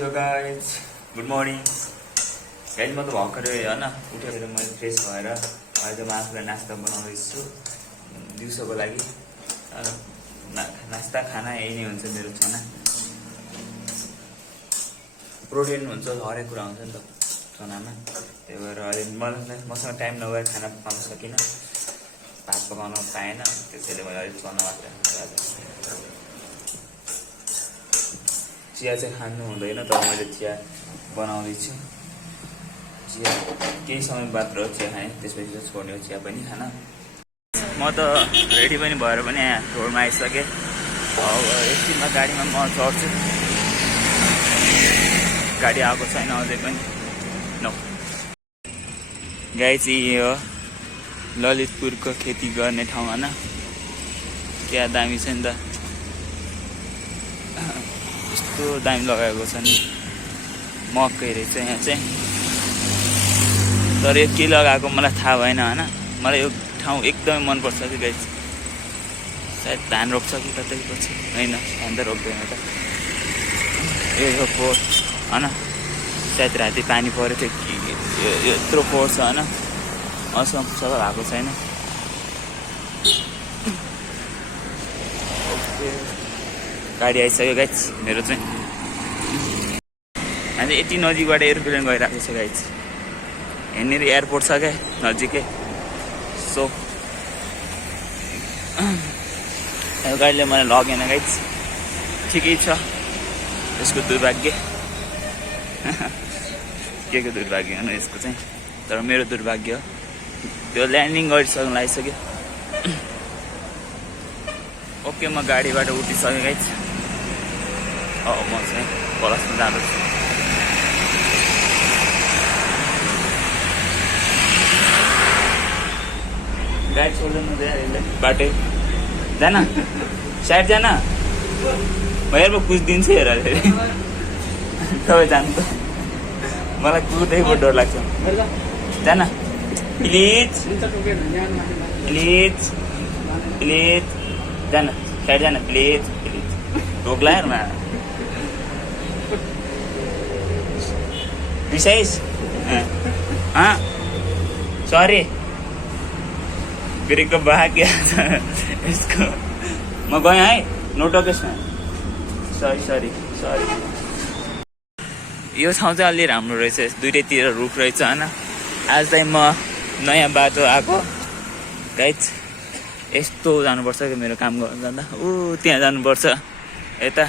उठ्यो guys, good morning guys. म त भर्खरै होइन उठेर मैले फ्रेस भएर अहिले त म आफूलाई नास्ता बनाउँदैछु दिउँसोको लागि। नास्ता खाना यही नै हुन्छ मेरो खाना। प्रोटिन हुन्छ, हरेक कुरा हुन्छ नि त खानामा। त्यही भएर अहिले मसँग टाइम नभएर खाना पकाउन सकिनँ, भात पकाउन पाएन, त्यसैले मैले अलिक चना मात्र चिया चाहिँ खानु हुँदैन, तर मैले चिया बनाउँदैछु। चिया केही समय बाद र चिया खाएँ, त्यसपछि चाहिँ छोड्ने हो चिया पनि खान। म त रेडी पनि भएर पनि यहाँ रोडमा आइसकेँ। अब एकछिनमा गाडीमा म चढ्छु। गाडी आएको छैन अझै पनि। नो गाई चाहिँ यो ललितपुरको खेती गर्ने ठाउँ होइन, क्या दामी छ नि त। यस्तो दामी लगाएको छ नि, मकै रहेछ यहाँ चाहिँ। तर यो के लगाएको मलाई थाहा भएन होइन। मलाई यो ठाउँ एकदमै मनपर्छ कि गाई। सायद धान रोप्छ कि कतै पछि, होइन धान त रोप्दैन त। यो पोहोर होइन, सायद राति पानी पऱ्यो थियो कि यत्रो पोहोर छ होइन, असँग सबै भएको छैन। गाडी आइसक्यो गाइज मेरो चाहिँ। अहिले यति नजिकबाट एरोप्लेन गइरहेको छ गाइज। यहाँनिर एयरपोर्ट छ क्या नजिकै। सो यो गाडीले मलाई लगेन गाइज, ठिकै छ। यसको दुर्भाग्य के को दुर्भाग्य हो यसको चाहिँ, तर मेरो दुर्भाग्य हो। त्यो ल्यान्डिङ गरिसक्नु लागिसक्यो। ओके, म गाडीबाट उठिसकेँ गाइज। म चाहिँ पलासमा जाँदैछु। गाडी छोड्दैन यसले बाटै। जान साइड जान, म हेर कुछ दिन्छु हेर। तपाईँ जानु त, मलाई कुदै बहुत डर लाग्छ। जान प्लिज प्लिज प्लिज, जान साइड जान प्लिज प्लिज। रोक्ला हेरमा विशेष। सरी ब्रेकको भाग्य यसको। म गएँ है, नोटोकेसमा। Sorry sorry sorry. यो ठाउँ चाहिँ अलि राम्रो रहेछ, दुइटैतिर रुख रहेछ होइन। आज चाहिँ म नयाँ बाटो आएको गाइज। यस्तो जानुपर्छ कि मेरो काम गर्नु जाँदा। त्यहाँ जानुपर्छ यता।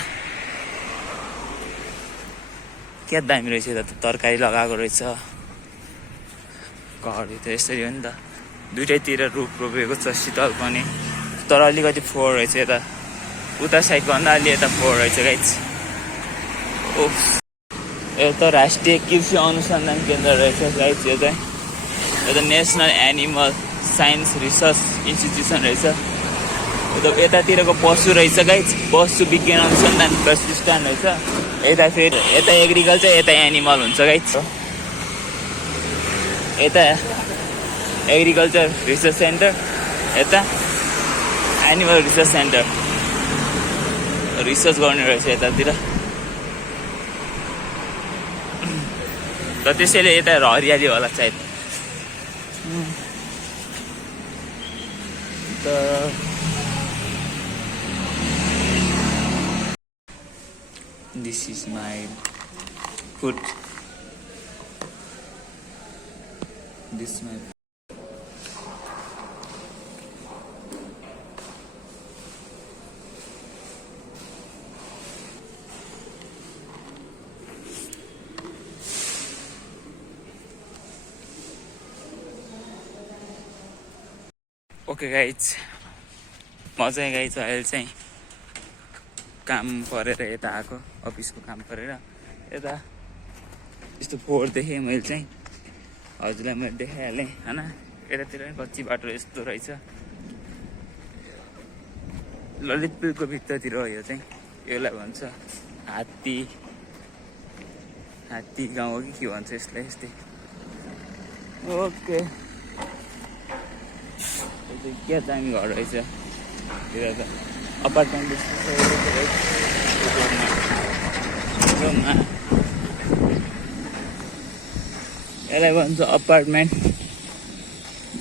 क्या दामी रहेछ यता त, तरकारी लगाएको रहेछ। घरहरू त यसरी हो नि त, दुइटैतिर रुख रोपेको छ, शीतल पनि। तर अलिकति फोहोर रहेछ यता, उता साइडको भन्दा अलि यता फोहोर रहेछ गाइज। यो त राष्ट्रिय कृषि अनुसन्धान केन्द्र रहेछ गाइज। यो चाहिँ यो त national animal science research institution रहेछ। यो त यतातिरको पशु रहेछ गाइज, पशु विज्ञान अनुसन्धान प्रतिष्ठान रहेछ। यता फेरि यता एग्रिकल्चर, यता एनिमल हुन्छ गाइज। यता एग्रिकल्चर रिसर्च सेन्टर, यता एनिमल रिसर्च सेन्टर। रिसर्च गर्ने रहेछ यतातिर। त त्यसैले यता हरियाली होला सायद। This is my food. This is my okay guys. म चाहिँ गाइज अहिले चाहिँ काम परेर यता आएको, अफिसको काम परेर यता। यस्तो फोहोर देखेँ मैले चाहिँ, हजुरलाई मैले देखाइहालेँ होइन। यतातिर कच्ची बाटो यस्तो रहेछ। ललितपुरको भित्रतिर हो यो चाहिँ। यसलाई भन्छ हात्ती गाउँ हो कि के भन्छ यसलाई, यस्तै। ओके, क्या दामी घर रहेछ। यो त अपार्टमेन्ट बाटोमा यसलाई भन्छ अपार्टमेन्ट।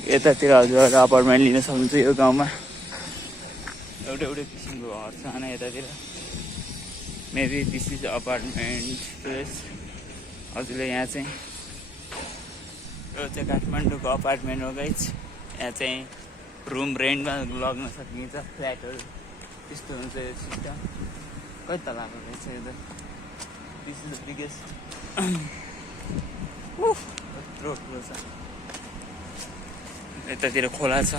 यतातिर हजुर अपार्टमेन्ट लिन सक्नुहुन्छ यो गाउँमा। एउटै एउटै किसिमको घर छ होइन यतातिर। Maybe this is apartment place. हजुरले यहाँ चाहिँ यो चाहिँ काठमाडौँको अपार्टमेन्ट हो गाइज। यहाँ चाहिँ रुम रेन्टमा लग्न सकिन्छ, फ्ल्याटहरू त्यस्तो हुन्छ यो सिस्टम। कति तलाको रहेछ यो त। This is the biggest. यत्रो ठुलो छ। यतातिर खोला छ।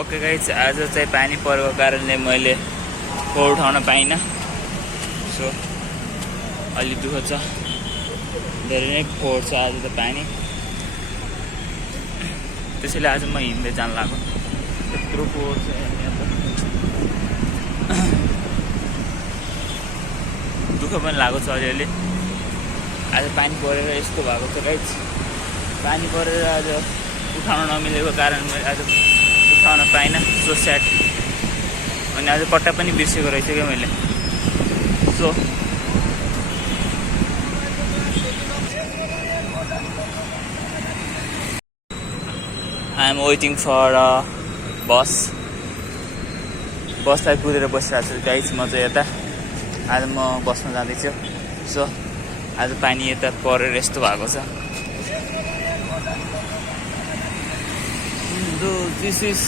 ओके गाइज, आज चाहिँ पानी परेको कारणले मैले फोटो उठाउन पाइनँ। सो अलि दुःख छ, धेरै नै फोहोर छ आज त पानी। त्यसैले आज म हिँड्दै जान लाग्यो। यत्रो फोहोर छ यहाँ त। दुःख पनि लागेको छ अलिअलि। आज पानी परेर यस्तो भएको छ गाइज। पानी परेर आज उठाउन नमिलेको कारण मैले आज उठाउन पाइनँ। So sad. अनि आज पट्टा पनि बिर्सेको रहेछ क्या मैले। So I am waiting for bus. बसलाई कुदेर बसिरहेको छु गाइज म चाहिँ यता। आज म बसमा जाँदैछु। सो आज पानी यता परेर यस्तो भएको छ। This is